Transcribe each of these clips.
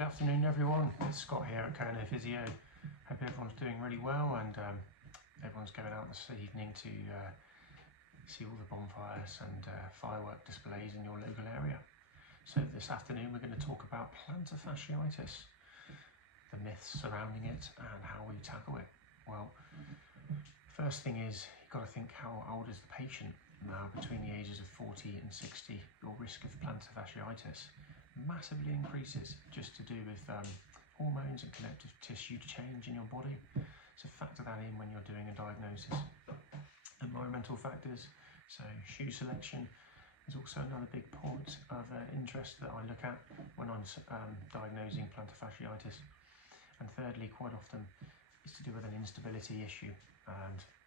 Good afternoon everyone, it's Scott here at Kernow Physio. Hope everyone's doing really well and everyone's going out this evening to see all the bonfires and firework displays in your local area. So this afternoon we're going to talk about plantar fasciitis, the myths surrounding it and how we tackle it. Well, first thing is you've got to think, how old is the patient? Now, between the ages of 40 and 60, your risk of plantar fasciitis massively increases, just to do with hormones and connective tissue change in your body. So factor that in when you're doing a diagnosis. Environmental factors, so shoe selection is also another big point of interest that I look at when I'm diagnosing plantar fasciitis. And thirdly, quite often, is to do with an instability issue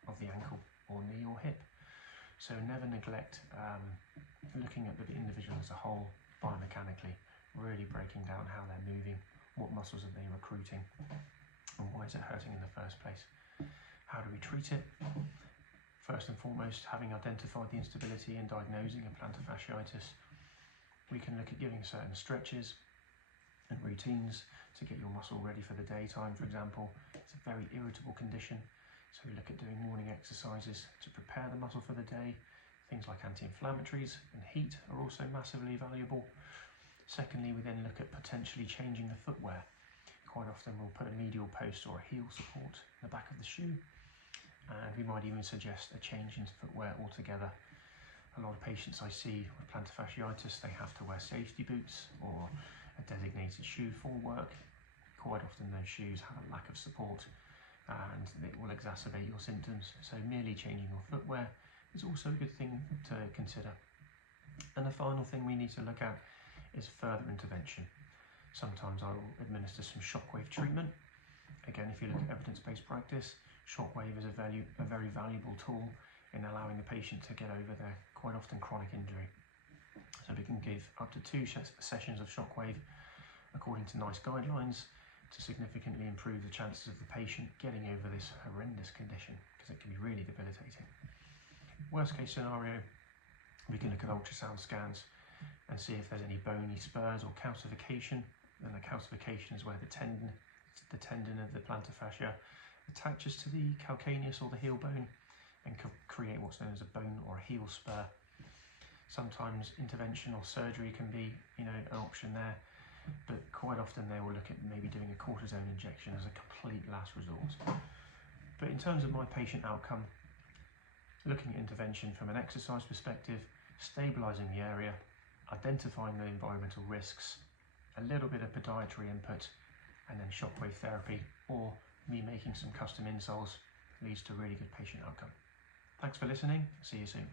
of the ankle or knee or hip. So never neglect looking at the individual as a whole biomechanically, really breaking down how they're moving, what muscles are they recruiting, and why is it hurting in the first place. How do we treat it? First and foremost, having identified the instability and diagnosing a plantar fasciitis, we can look at giving certain stretches and routines to get your muscle ready for the daytime, for example. It's a very irritable condition. So we look at doing morning exercises to prepare the muscle for the day. Things like anti-inflammatories and heat are also massively valuable. Secondly, we then look at potentially changing the footwear. Quite often we'll put a medial post or a heel support in the back of the shoe, and we might even suggest a change in footwear altogether. A lot of patients I see with plantar fasciitis, they have to wear safety boots or a designated shoe for work. Quite often those shoes have a lack of support and it will exacerbate your symptoms. So merely changing your footwear is also a good thing to consider. And the final thing we need to look at is further intervention. Sometimes I will administer some shockwave treatment. Again, if you look at evidence-based practice, shockwave is a very valuable tool in allowing the patient to get over their quite often chronic injury. So we can give up to 2 sessions of shockwave according to NICE guidelines, to significantly improve the chances of the patient getting over this horrendous condition, because it can be really debilitating. Worst case scenario, we can look at ultrasound scans and see if there's any bony spurs or calcification. And the calcification is where the tendon of the plantar fascia attaches to the calcaneus or the heel bone and can create what's known as a bone or a heel spur. Sometimes intervention or surgery can be, an option there. But quite often they will look at maybe doing a cortisone injection as a complete last resort. But in terms of my patient outcome, looking at intervention from an exercise perspective, stabilising the area, identifying the environmental risks, a little bit of podiatry input, and then shockwave therapy, or me making some custom insoles, leads to really good patient outcome. Thanks for listening. See you soon.